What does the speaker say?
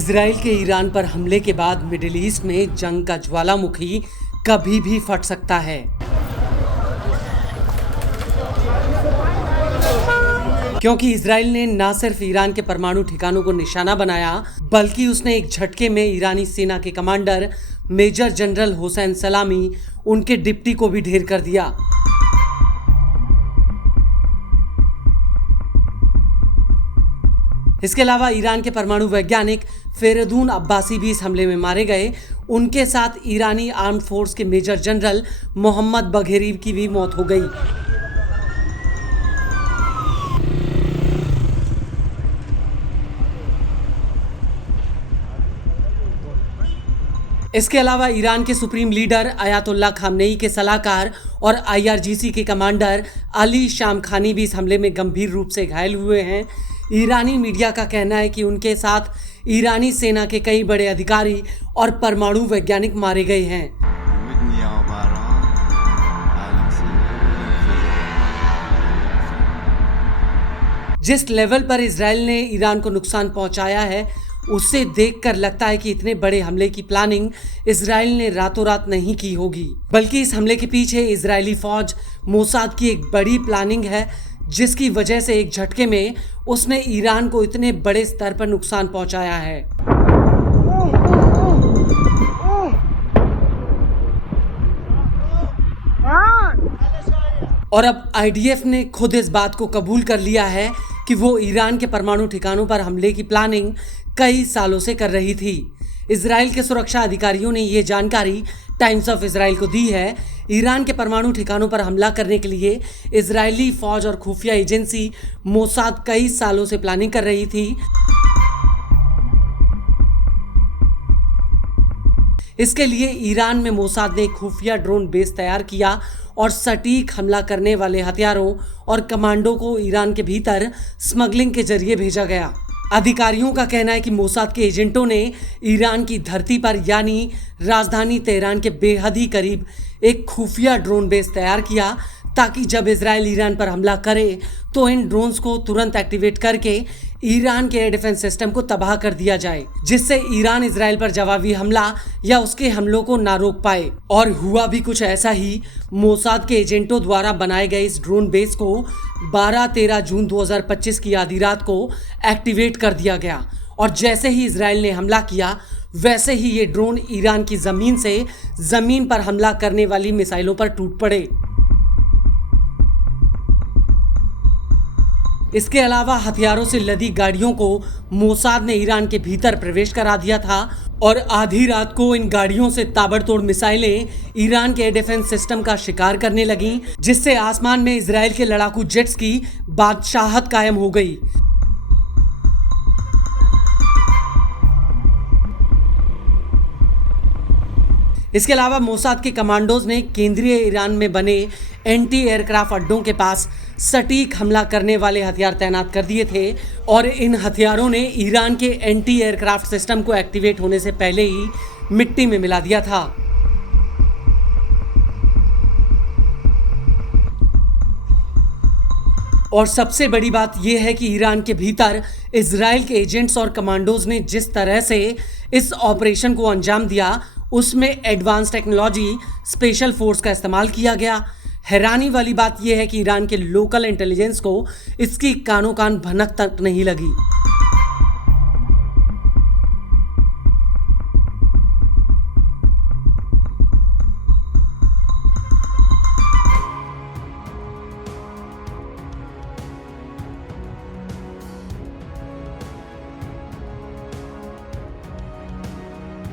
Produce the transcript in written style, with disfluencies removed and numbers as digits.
Israel के Iran पर हमले के बाद मिडिल ईस्ट में जंग का ज्वालामुखी कभी भी फट सकता है। क्योंकि इजराइल ने न सिर्फ ईरान के परमाणु ठिकानों को निशाना बनाया, बल्कि उसने एक झटके में ईरानी सेना के कमांडर मेजर जनरल हुसैन सलामी, उनके डिप्टी को भी ढेर कर दिया। इसके अलावा ईरान के परमाणु वैज्ञानिक फेरेदून अब्बासी भी इस हमले में मारे गए। उनके साथ ईरानी आर्म्ड फोर्स के मेजर जनरल मोहम्मद बघेरी की भी मौत हो गई। इसके अलावा ईरान के सुप्रीम लीडर अयातुल्लाह खामनेई के सलाहकार और IRGC के कमांडर अली शामखानी भी इस हमले में गंभीर रूप से घायल हुए हैं। ईरानी मीडिया का कहना है कि उनके साथ ईरानी सेना के कई बड़े अधिकारी और परमाणु वैज्ञानिक मारे गए हैं। जिस लेवल पर इजराइल ने ईरान को नुकसान पहुंचाया है, उससे देखकर लगता है कि इतने बड़े हमले की प्लानिंग इजराइल ने रातों रात नहीं की होगी, बल्कि इस हमले के पीछे इजरायली फौज मोसाद की एक बड़ी प्लानिंग है, जिसकी वजह से एक झटके में उसने ईरान को इतने बड़े स्तर पर नुकसान पहुंचाया है। और अब IDF ने खुद इस बात को कबूल कर लिया है कि वो ईरान के परमाणु ठिकानों पर हमले की प्लानिंग कई सालों से कर रही थी। इजराइल के सुरक्षा अधिकारियों ने ये जानकारी टाइम्स ऑफ इजराइल को दी है। ईरान के परमाणु ठिकानों पर हमला करने के लिए इजरायली फौज और खुफिया एजेंसी मोसाद कई सालों से प्लानिंग कर रही थी। इसके लिए ईरान में मोसाद ने एक खुफिया ड्रोन बेस तैयार किया और सटीक हमला करने वाले हथियारों और कमांडो को ईरान के भीतर स्मगलिंग के जरिए भेजा गया। अधिकारियों का कहना है कि मोसाद के एजेंटों ने ईरान की धरती पर यानी राजधानी तेहरान के बेहद ही करीब एक खुफिया ड्रोन बेस तैयार किया, ताकि जब इजराइल ईरान पर हमला करे तो इन ड्रोन्स को तुरंत एक्टिवेट करके ईरान के एयर डिफेंस सिस्टम को तबाह कर दिया जाए, जिससे ईरान इजराइल पर जवाबी हमला या उसके हमलों को ना रोक पाए। और हुआ भी कुछ ऐसा ही। मोसाद के एजेंटों द्वारा बनाए गए इस ड्रोन बेस को 12-13 जून 2025 की आधी रात को एक्टिवेट कर दिया गया, और जैसे ही इजराइल ने हमला किया, वैसे ही ये ड्रोन ईरान की जमीन पर हमला करने वाली मिसाइलों पर टूट पड़े। इसके अलावा हथियारों से लदी गाड़ियों को मोसाद ने ईरान के भीतर प्रवेश करा दिया था, और आधी रात को इन गाड़ियों से ताबड़तोड़ मिसाइलें ईरान के एयर डिफेंस सिस्टम का शिकार करने लगीं, जिससे आसमान में इजराइल के लड़ाकू जेट्स की बादशाहत कायम हो गई। इसके अलावा मोसाद के कमांडोज ने केंद्रीय ईरान में बने एंटी एयरक्राफ्ट अड्डों के पास सटीक हमला करने वाले हथियार तैनात कर दिए थे, और इन हथियारों ने ईरान के एंटी एयरक्राफ्ट सिस्टम को एक्टिवेट होने से पहले ही मिट्टी में मिला दिया था। और सबसे बड़ी बात यह है कि ईरान के भीतर इजराइल के एजेंट्स और कमांडोज ने जिस तरह से इस ऑपरेशन को अंजाम दिया, उसमें एडवांस टेक्नोलॉजी, स्पेशल फोर्स का इस्तेमाल किया गया। हैरानी वाली बात यह है कि ईरान के लोकल इंटेलिजेंस को इसकी कानो कान भनक तक नहीं लगी।